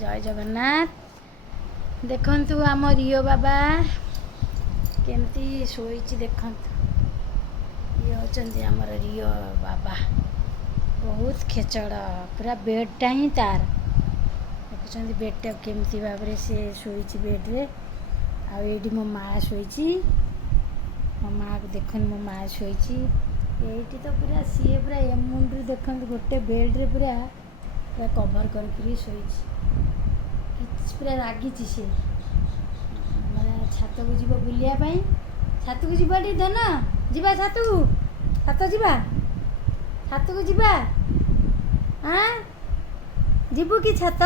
जय जगन्नाथ। देखंतु आम रियो बाबा केमती शोइची देखंतु। ये होचंदी हमर रियो बाबा बहुत खेचड़ पूरा बेडटा ही तार देखुं बेडटा केमती भाव से शोइची बेड रे। आउटी मो माँ शोइची मो माँ को देखो मो माँ शोइची एटी तो पूरा सी पूरा एम मुंड देखो गोटे बेड रे पूरा पूरा कभर करके शोइची पूरा रागी सी मैंने छात को जीव बुलाया छात को जीवा धन जीवा छात को जीवा हाँ जीवु कि छात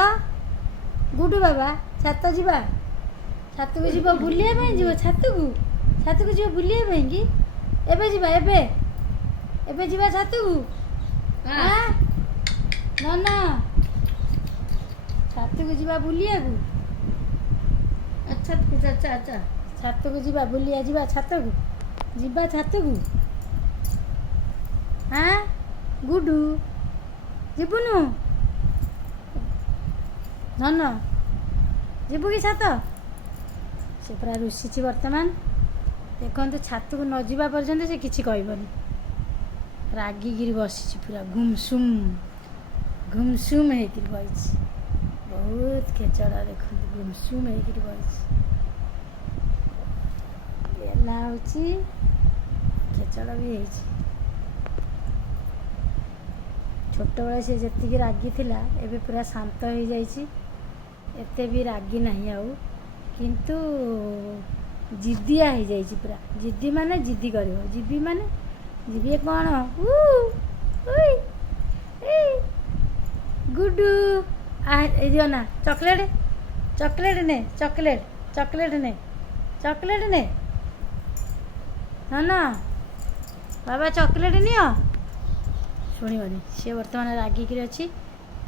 गुडू बाबा छात जीवा छात को जीव बुलाया जीव छात को जीव बुलाया कि एबे जीवा एबे जीवा छात को हाँ न छात को जीवा बुलिया को अच्छा अच्छा अच्छा छात को जीवा बुलिया जीवा छात को हाँ गुडू जीवुनु न जीवु कि छात से पूरा रुषि वर्तमान देखो छात को न जावा पर्यंत से किसी कहबनी रागिकी बसी पूरा घुमसुम होकर बही बहुत खेचड़ा देखो घुमसुम होकर बही बेला होची खेचड़ भी है छोट बेले से जी रागी थिला एबे पूरा शांत हो जाइए एते भी रागी नहीं आउ किंतु जिद्दिया हो जाइए पूरा जिद्दी माने जिद्दी कर जीवी माने जीवी कौन गुडू दियो ना चॉकलेट ने ना बाबा चॉकलेट नियो शुणवनी सी बर्तमान रागिकी अच्छी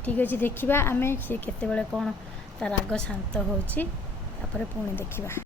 ठीक अच्छे देखा आम सी केत कौन ता राग शांत होची पुणी देखा।